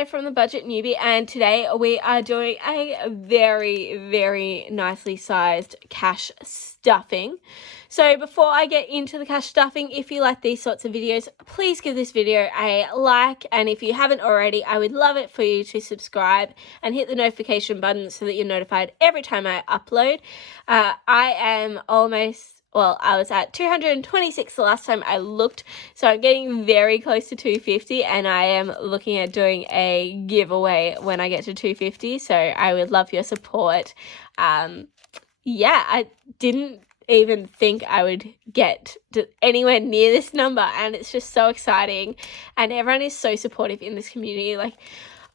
Mo from the Budget Newbie, and today we are doing a very, very nicely sized cash stuffing. So before I get into the cash stuffing, if you like these sorts of videos, please give this video a like, and if you haven't already, I would love it for you to subscribe and hit the notification button so that you're notified every time I upload. I am almost... Well, I was at 226 the last time I looked, so I'm getting very close to 250, and I am looking at doing a giveaway when I get to 250, so I would love your support. Yeah, I didn't even think I would get to anywhere near this number, and it's just so exciting, and everyone is so supportive in this community. Like,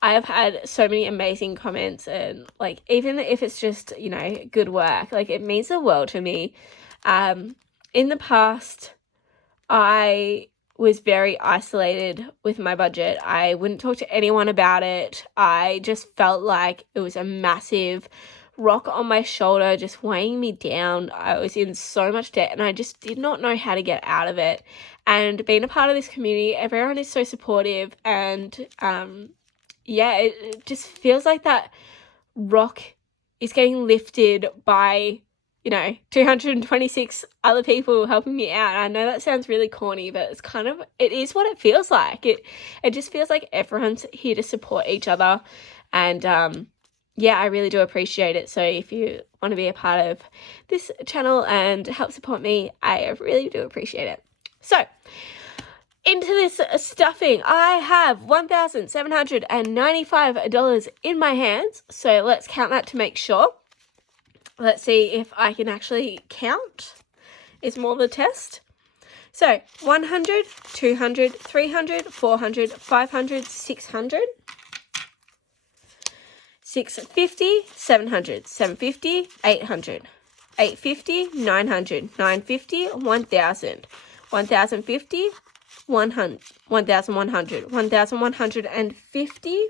I have had so many amazing comments, and like, even if it's just, you know, good work, like, it means the world to me. In the past, I was very isolated with my budget. I wouldn't talk to anyone about it. I just felt like it was a massive rock on my shoulder, just weighing me down. I was in so much debt, and I just did not know how to get out of it. And being a part of this community, everyone is so supportive, and yeah, it just feels like that rock is getting lifted by, you know, 226 other people helping me out. I know that sounds really corny, but it's kind of, it is what it feels like. It just feels like everyone's here to support each other. And yeah, I really do appreciate it. So if you want to be a part of this channel and help support me, I really do appreciate it. So into this stuffing, I have $1,795 in my hands. So let's count that to make sure. Let's see if I can actually count. Is more the test. So 100, 200, 300, 400, 500, 600, 650, 700, 750, 800, 850, 900, 950, 1,000, 1,050, 100, 1,100, 1,150.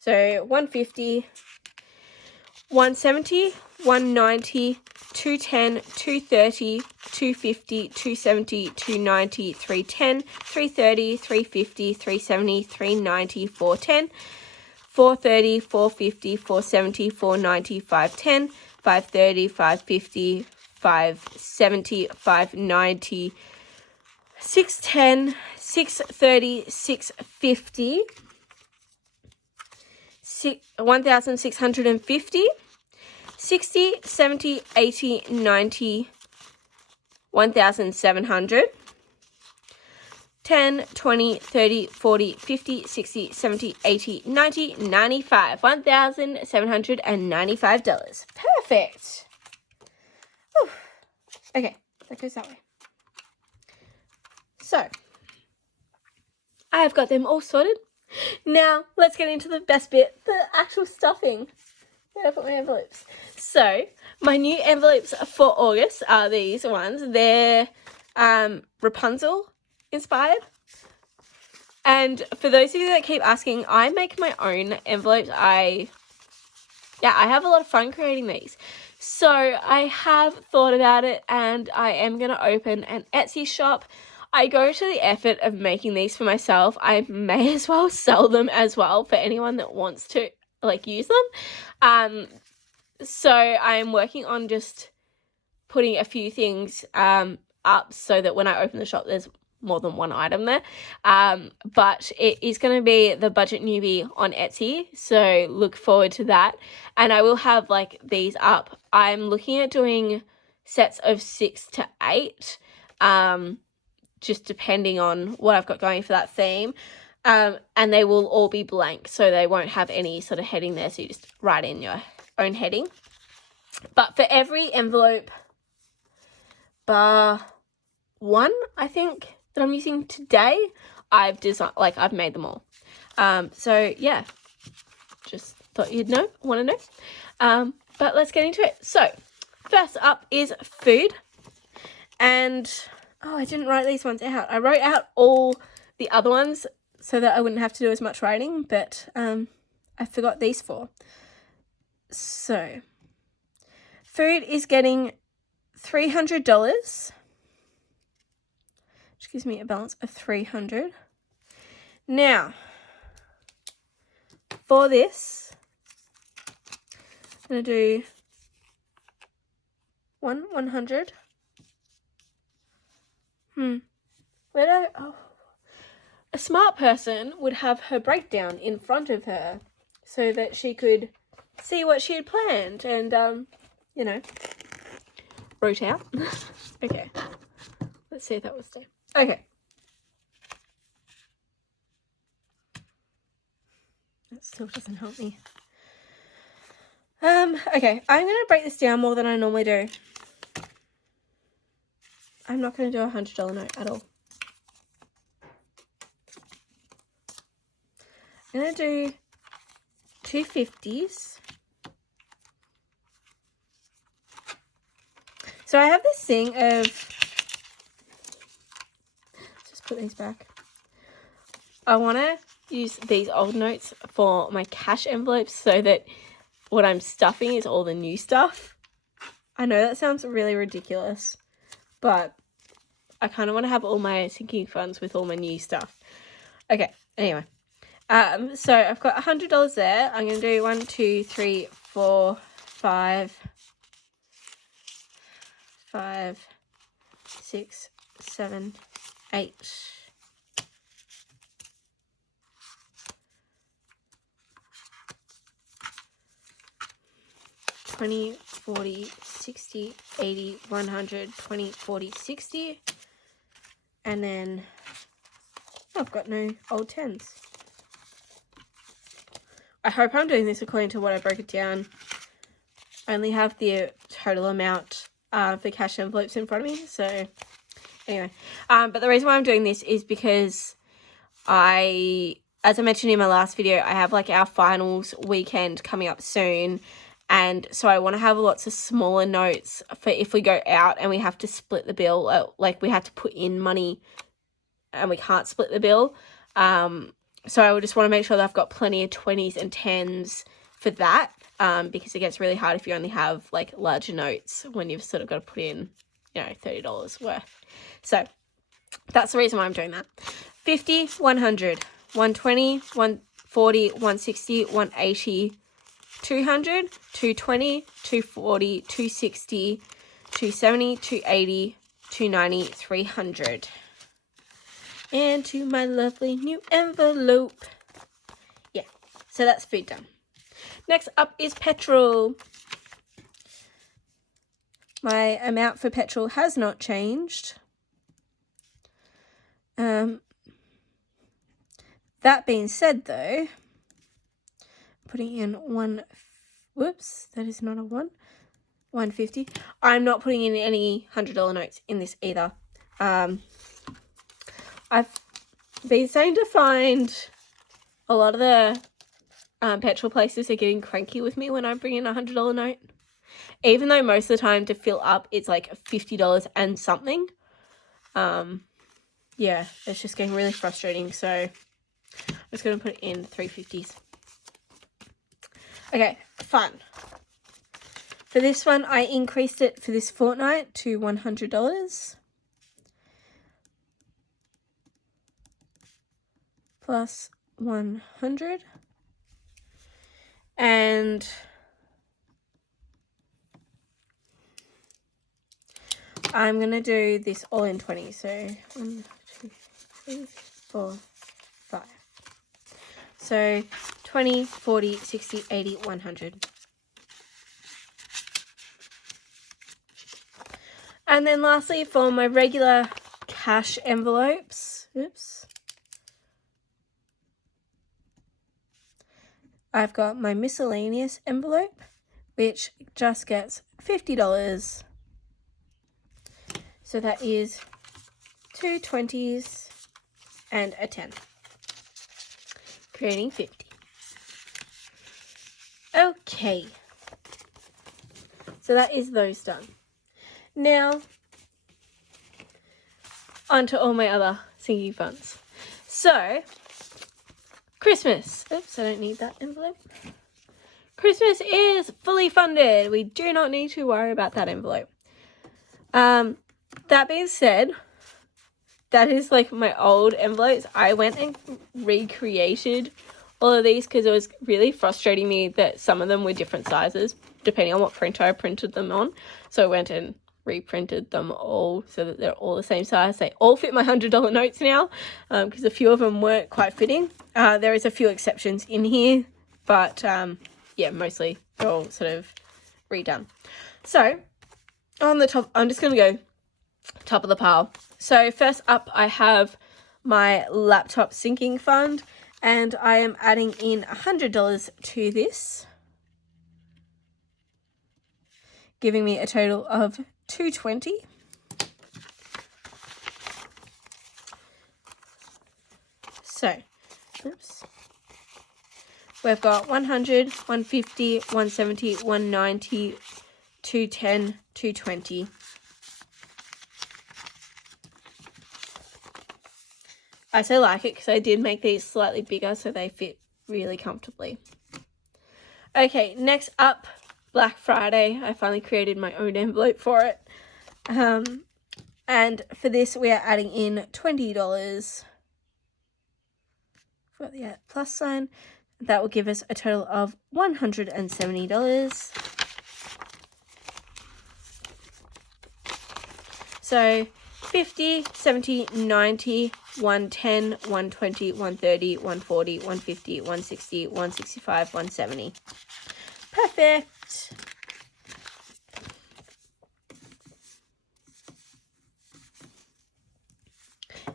So 150, 170, 190, 210, 230, 250, 270, 290, 310, 330, 350, 370, 390, 410, 430, 450, 470, 490, 510, 530, 550, 570, 590, 610, 630, 650, 1,650, 60, 70, 80, 90, 1,700, 10, 20, 30, 40, 50, 60, 70, 80, 90, 95, $1,795. Perfect. Whew. Okay, that goes that way. So, I have got them all sorted. Now, let's get into the best bit, the actual stuffing. Where I put my envelopes. So, my new envelopes for August are these ones. They're Rapunzel inspired. And for those of you that keep asking, I make my own envelopes. I have a lot of fun creating these. So, I have thought about it, and I am going to open an Etsy shop. I go to the effort of making these for myself. I may as well sell them as well for anyone that wants to, like, use them. So I'm working on just putting a few things up so that when I open the shop, there's more than one item there. But it is going to be the Budget Newbie on Etsy, so look forward to that. And I will have, like, these up. I'm looking at doing sets of 6 to 8. Just depending on what I've got going for that theme. And they will all be blank, so they won't have any sort of heading there, so you just write in your own heading. But for every envelope, bar one, I think, that I'm using today, I've made them all. So yeah, just thought you'd want to know. But let's get into it. So, first up is food. And I didn't write these ones out. I wrote out all the other ones so that I wouldn't have to do as much writing, but I forgot these 4. So, food is getting $300, which gives me a balance of $300. Now, for this, I'm going to do 100. A smart person would have her breakdown in front of her so that she could see what she had planned and, you know, wrote out. Okay. Let's see if that will stay. Okay. That still doesn't help me. Okay. I'm going to break this down more than I normally do. I'm not going to do a $100 note at all. I'm going to do 2 50s. So I have this thing of, let's just put these back. I want to use these old notes for my cash envelopes so that what I'm stuffing is all the new stuff. I know that sounds really ridiculous, but I kind of want to have all my sinking funds with all my new stuff. Okay, anyway. So I've got $100 there. I'm going to do 1, 2, 3, 4, 5, 6, 7, 8. 20, 40, 60, 80, 100, 20, 40, 60. And then I've got no old 10s. I hope I'm doing this according to what I broke it down. I only have the total amount for cash envelopes in front of me. So anyway, but the reason why I'm doing this is because as I mentioned in my last video, I have like our finals weekend coming up soon. And so I want to have lots of smaller notes for if we go out and we have to split the bill, like we have to put in money and we can't split the bill. So I just want to make sure that I've got plenty of 20s and 10s for that, because it gets really hard if you only have like larger notes when you've sort of got to put in, you know, $30 worth. So that's the reason why I'm doing that. 50, 100, 120, 140, 160, 180, 200, 220, 240, 260, 270, 280, 290, 300. And to my lovely new envelope. Yeah, so that's food done. Next up is petrol. My amount for petrol has not changed. That being said though, putting in whoops, that is not a 150. I'm not putting in any $100 notes in this either. I've been starting to find a lot of the petrol places are getting cranky with me when I bring in a $100 note. Even though most of the time to fill up it's like $50 and something. Yeah, it's just getting really frustrating. So I'm just going to put in 350s. Okay, fun. For this one, I increased it for this fortnight to $100. Plus 100. And I'm going to do this all in 20. So 1, 2, 3, 4, 5. So 20, 40, 60, 80, 100. And then lastly, for my regular cash envelopes, I've got my miscellaneous envelope, which just gets $50. So that is 2 20s and a 10, creating 50. Okay, so that is those done. Now, on to all my other sinking funds. So, Christmas. Oops, I don't need that envelope. Christmas is fully funded. We do not need to worry about that envelope. That being said, that is like my old envelopes. I went and recreated all of these because it was really frustrating me that some of them were different sizes depending on what printer I printed them on. So I went and reprinted them all so that they're all the same size. They all fit my $100 notes now because a few of them weren't quite fitting. There is a few exceptions in here, but yeah, mostly they're all sort of redone. So on the top, I'm just going to go top of the pile. So first up, I have my laptop sinking fund, and I am adding in $100 to this, giving me a total of $220. So, oops. We've got 100, 150, 170, 190, 210, 220. I so like it because I did make these slightly bigger so they fit really comfortably. Okay, next up, Black Friday. I finally created my own envelope for it. And for this, we are adding in $20 for the plus sign. That will give us a total of $170. So 50, 70, 90, 110, 120, 130, 140, 150, 160, 165, 170. Perfect.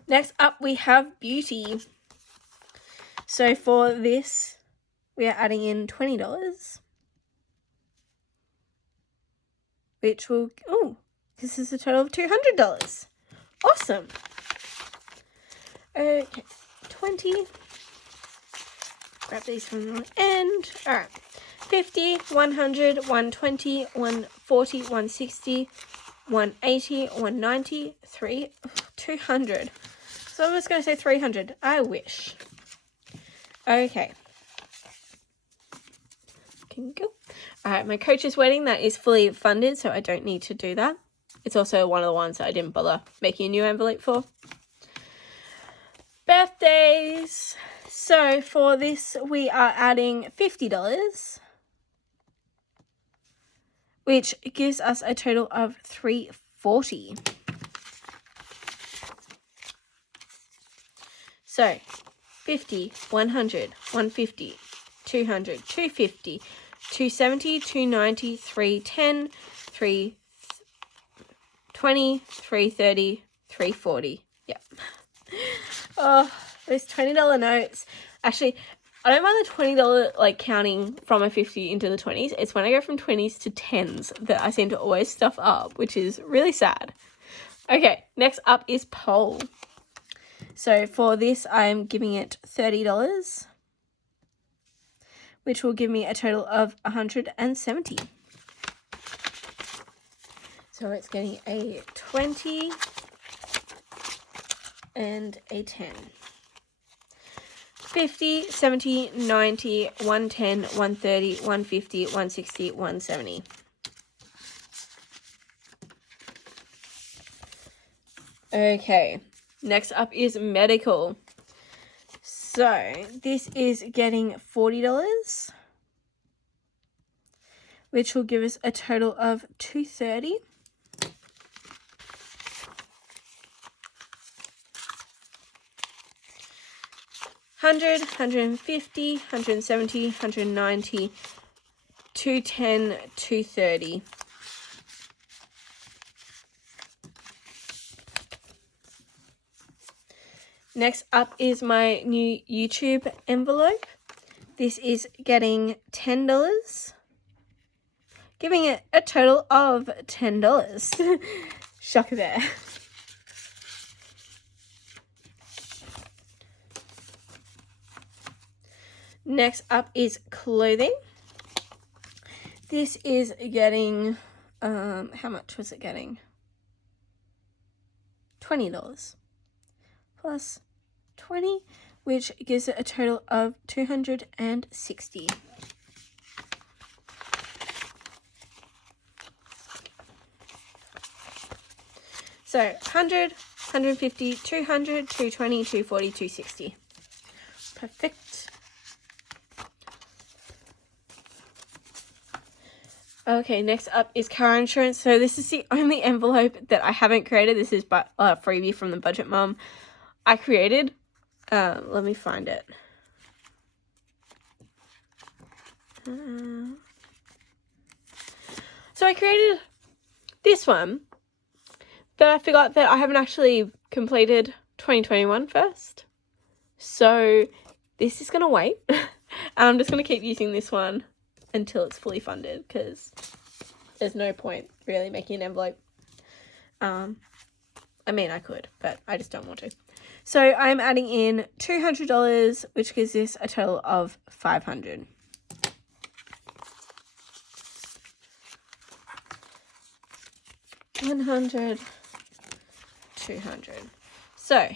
Next up, we have beauty. So for this, we are adding in $20, which will, oh, this is a total of $200. Awesome. Okay, 20. Grab these from the end. All right. 50, 100, 120, 140, 160, 180, 190, 200. So I was going to say 300. I wish. Okay. Can go. All right, my coach's wedding, that is fully funded, so I don't need to do that. It's also one of the ones that I didn't bother making a new envelope for. Birthdays. So for this, we are adding $50, which gives us a total of $340. So 50, 100, 150, 200, 250, 270, 290, 310, 320, 330, 340. Yep. Oh, those $20 notes. Actually, I don't mind the $20 like counting from a 50 into the 20s. It's when I go from 20s to 10s that I seem to always stuff up, which is really sad. Okay, next up is pole. So for this, I'm giving it $30, which will give me a total of $170. So it's getting a 20 and a 10. 50, 70, 90, 110, 130, 150, 160, 170. Okay, next up is medical. So this is getting $40, which will give us a total of $230. $100, $150, $170, $190, $210, $230. Next up is my new YouTube envelope. This is getting $10, giving it a total of $10. Shocker there. Next up is clothing. This is getting, how much was it getting? $20 plus 20, which gives it a total of $260. So 100, 150, 200, 220, 240, 260. Perfect. Okay, next up is car insurance. So this is the only envelope that I haven't created. This is freebie from the Budget Mum I created. Let me find it. So I created this one, but I forgot that I haven't actually completed 2021 first. So this is going to wait. And I'm just going to keep using this one until it's fully funded, because there's no point really making an envelope. I mean, I could, but I just don't want to. So I'm adding in $200, which gives this a total of $500. $100, $200. So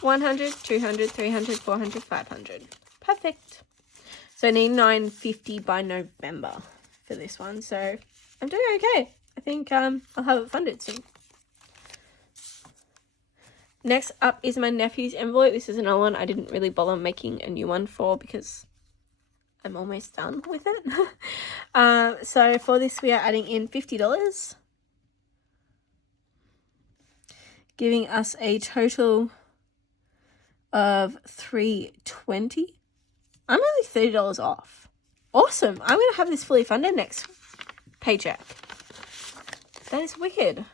100, 200, 300, 400, 500. Perfect. So I need $950 by November for this one. So I'm doing okay. I think I'll have it funded soon. Next up is my nephew's envelope. This is another one I didn't really bother making a new one for because I'm almost done with it. So for this we are adding in $50, giving us a total of $320. I'm only $30 off. Awesome. I'm going to have this fully funded next paycheck. That is wicked.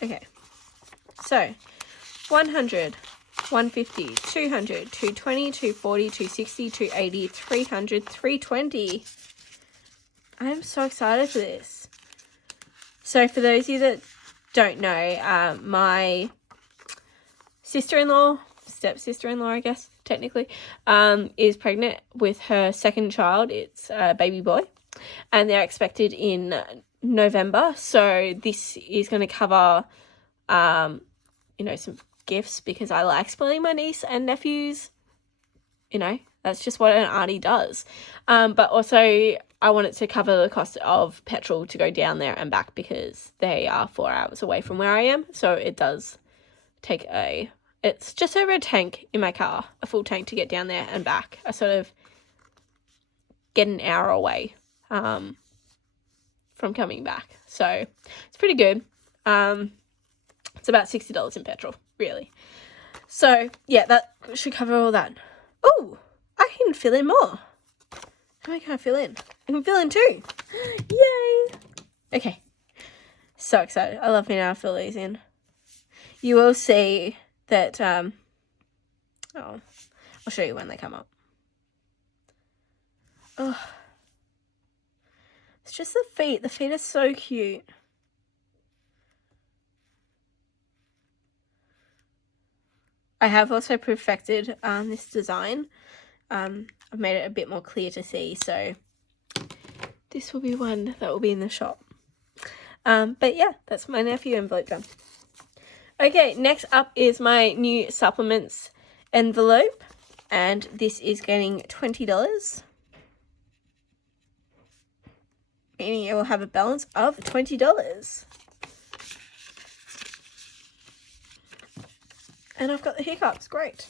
Okay. So 100, 150, 200, 220, 240, 260, 280, 300, 320. I'm so excited for this. So for those of you that don't know, my step-sister-in-law, I guess, technically, is pregnant with her second child. It's a baby boy, and they're expected in November. So this is going to cover, some gifts, because I like spoiling my niece and nephews. That's just what an auntie does. But also I want it to cover the cost of petrol to go down there and back, because they are 4 hours away from where I am. So it does take it's just over a tank in my car, a full tank to get down there and back. I sort of get an hour away from coming back. So it's pretty good. It's about $60 in petrol, really. So yeah, that should cover all that. Oh, I can fill in more. How can I fill in? I can fill in too. Yay! Okay. So excited. I love being able to fill these in. You will see that, I'll show you when they come up. Oh, it's just the feet. The feet are so cute. I have also perfected this design. I've made it a bit more clear to see, so this will be one that will be in the shop. But yeah, that's my nephew envelope done. Okay, next up is my new supplements envelope, and this is getting $20. Meaning it will have a balance of $20. And I've got the hiccups, great.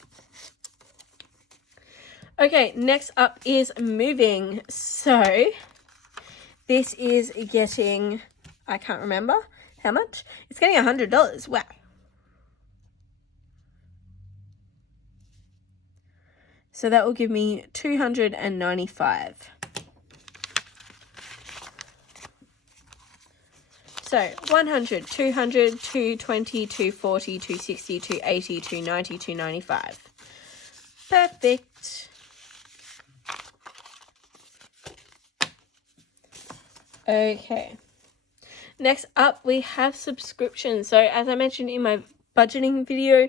Okay, next up is moving. So this is getting, I can't remember how much. It's getting $100. Wow. So that will give me $295. So 100, 200, 220, 240, 260, 280, 290, 295. Perfect. Okay. Next up, we have subscriptions. So as I mentioned in my budgeting video,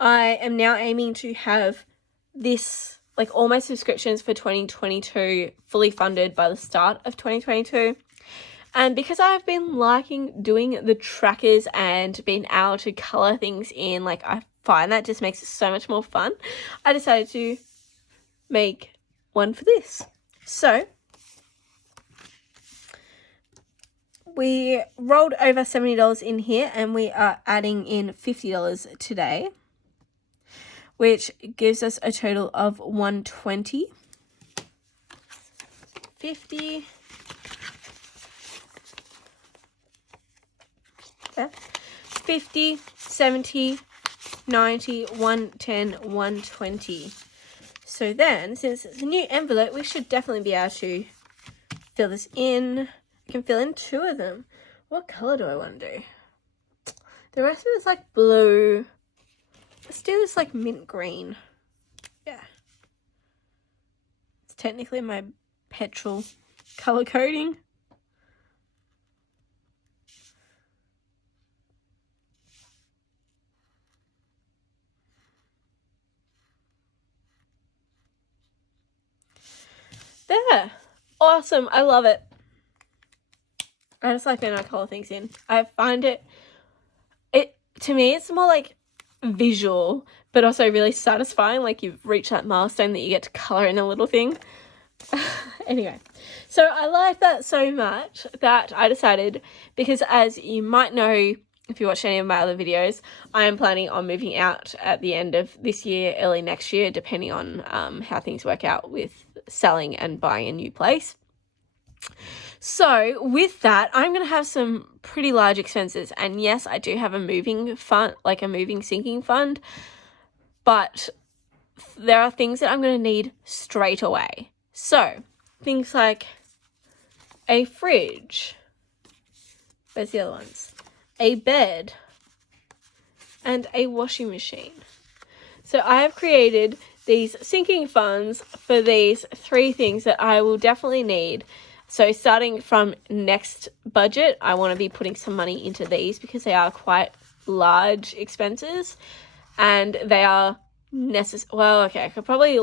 I am now aiming to have this, like all my subscriptions for 2022 fully funded by the start of 2022. And because I've been liking doing the trackers and being able to color things in, like I find that just makes it so much more fun, I decided to make one for this. So we rolled over $70 in here, and we are adding in $50 today, which gives us a total of $120. 50. There. 50, 70, 90, 110, 120. So then, since it's a new envelope, we should definitely be able to fill this in. I can fill in 2 of them. What color do I want to do? The rest of it's like blue. Let's do this like mint green. Yeah. It's technically my petrol color coding. There. Awesome. I love it. I just like when I color things in. I find it to me, it's more like visual, but also really satisfying. Like you've reached that milestone that you get to color in a little thing. Anyway, so I like that so much that I decided, because as you might know, if you watched any of my other videos, I am planning on moving out at the end of this year, early next year, depending on how things work out with selling and buying a new place. So with that, I'm going to have some pretty large expenses. And yes, I do have a moving fund, like a moving sinking fund, but there are things that I'm going to need straight away. So things like a fridge. Where's the other ones? A bed and a washing machine. So I have created these sinking funds for these 3 things that I will definitely need. So starting from next budget, I want to be putting some money into these because they are quite large expenses and they are necessary. Well, okay, I could probably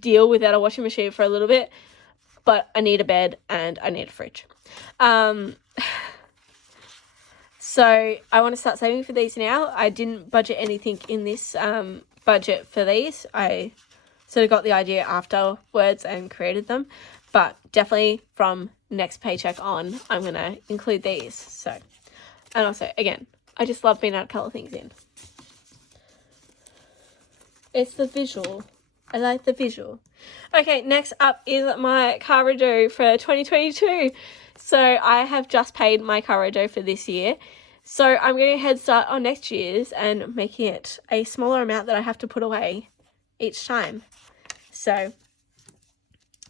deal without a washing machine for a little bit, but I need a bed and I need a fridge. So I want to start saving for these now. I didn't budget anything in this budget for these. I sort of got the idea afterwards and created them. But definitely from next paycheck on, I'm going to include these. So, and also, again, I just love being able to colour things in. It's the visual. I like the visual. Okay, next up is my car rego for 2022. So I have just paid my car rego for this year. So I'm going to head start on next year's and making it a smaller amount that I have to put away each time. So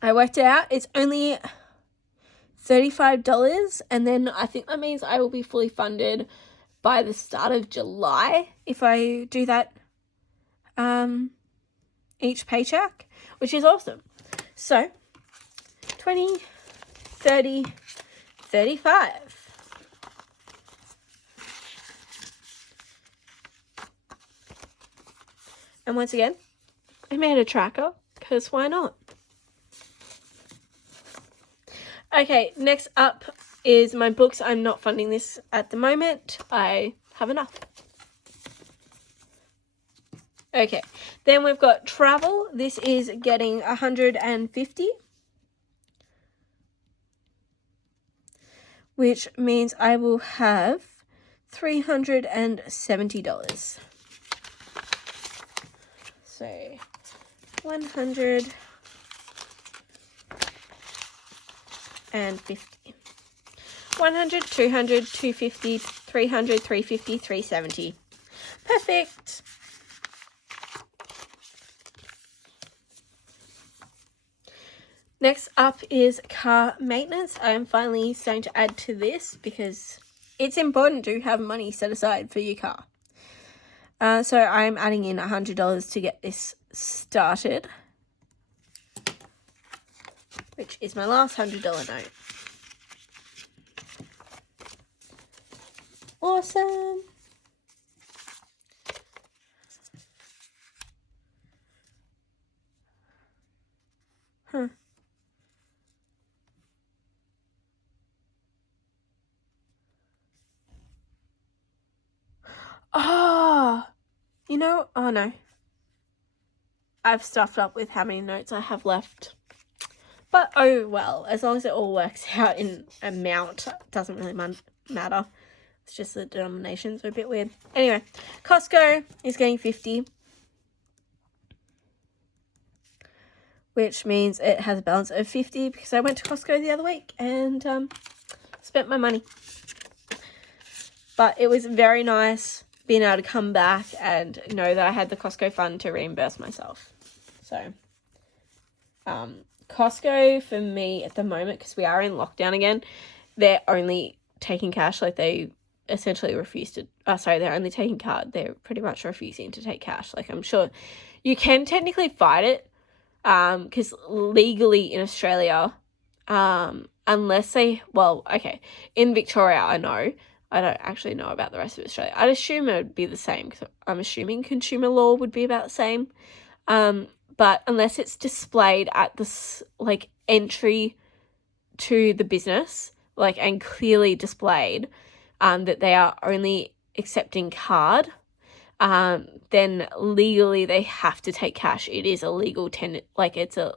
I worked it out. It's only $35, and then I think that means I will be fully funded by the start of July if I do that each paycheck, which is awesome. So 20, 30, 35. And once again, I made a tracker because why not? Okay, next up is my books. I'm not funding this at the moment. I have enough. Okay, then we've got travel. This is getting $150, which means I will have $370. So 150, 100, 200, 250, 300, 350, 370. Perfect. Next up is car maintenance. I'm finally starting to add to this because it's important to have money set aside for your car. So I'm adding in $100 to get this started, which is my last $100 note. Awesome. Oh, oh no. I've stuffed up with how many notes I have left. But oh well, as long as it all works out in amount, it doesn't really matter. It's just the denominations are a bit weird. Anyway, Costco is getting $50, which means it has a balance of 50 because I went to Costco the other week and spent my money. But it was very nice being able to come back and know that I had the Costco fund to reimburse myself. So, Costco for me at the moment, because we are in lockdown again, they're only taking cash. Like, they essentially refuse to, they're only taking card. They're pretty much refusing to take cash. Like, I'm sure you can technically fight it, because legally in Australia, unless they, in Victoria, I know, I don't actually know about the rest of Australia. I'd assume it would be the same, because I'm assuming consumer law would be about the same. But unless it's displayed at this, like, entry to the business, like, and clearly displayed, that they are only accepting card, then legally they have to take cash. It is a legal tender, like, it's a,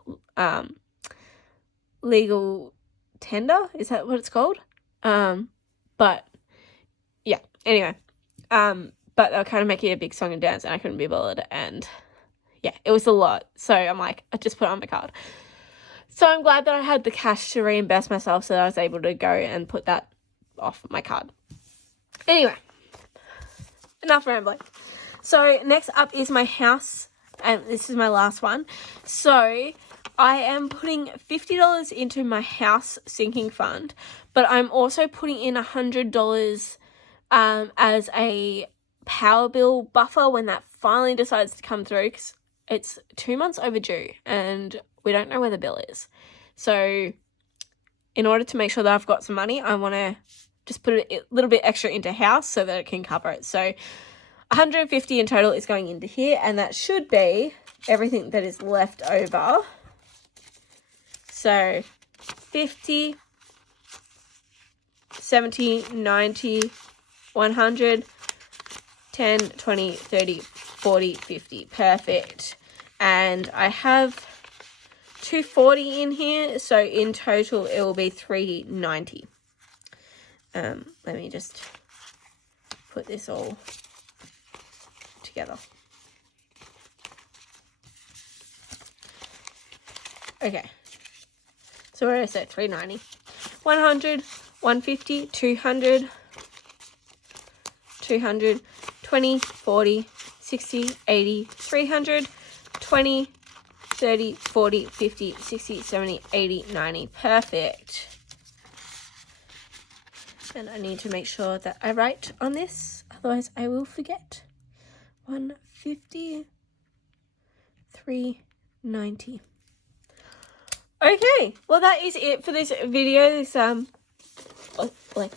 legal tender, is that what it's called? But, yeah, anyway, but they're kind of making a big song and dance, and I couldn't be bothered, and yeah, it was a lot. So I'm like, I just put it on my card. So I'm glad that I had the cash to reimburse myself, so that I was able to go and put that off my card. Anyway, enough rambling. So next up is my house, and this is my last one. So I am putting $50 into my house sinking fund, but I'm also putting in $100 as a power bill buffer when that finally decides to come through, because it's 2 months overdue and we don't know where the bill is. So in order to make sure that I've got some money, I want to just put a little bit extra into house so that it can cover it. So 150 in total is going into here, and that should be everything that is left over. So 50, 70, 90, 100, 10, 20, 30, 40, 50. Perfect. And I have 240 in here, so in total it will be 390. Let me just put this all together. Okay. So where did I say? 390. 100, 150, 200, 200, 20, 40, 60, 80, 300, 20, 30, 40, 50, 60, 70, 80, 90. Perfect. And I need to make sure that I write on this, otherwise I will forget. 150, 390. Okay, well that is it for this video. This like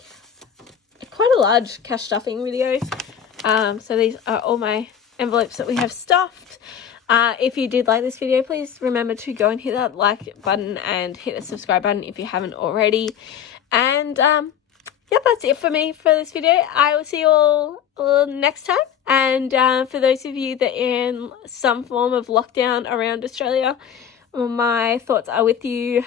quite a large cash stuffing video. So these are all my envelopes that we have stuffed. If you did like this video, please remember to go and hit that like button and hit the subscribe button if you haven't already. And yeah, that's it for me for this video. I will see you all next time. And for those of you that are in some form of lockdown around Australia, my thoughts are with you.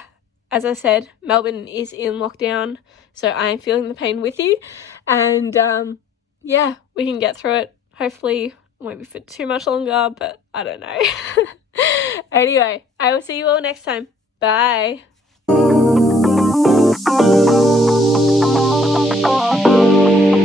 As I said, Melbourne is in lockdown, so I am feeling the pain with you. And yeah, we can get through it. Hopefully, it won't be for too much longer, but I don't know. Anyway, I will see you all next time. Bye.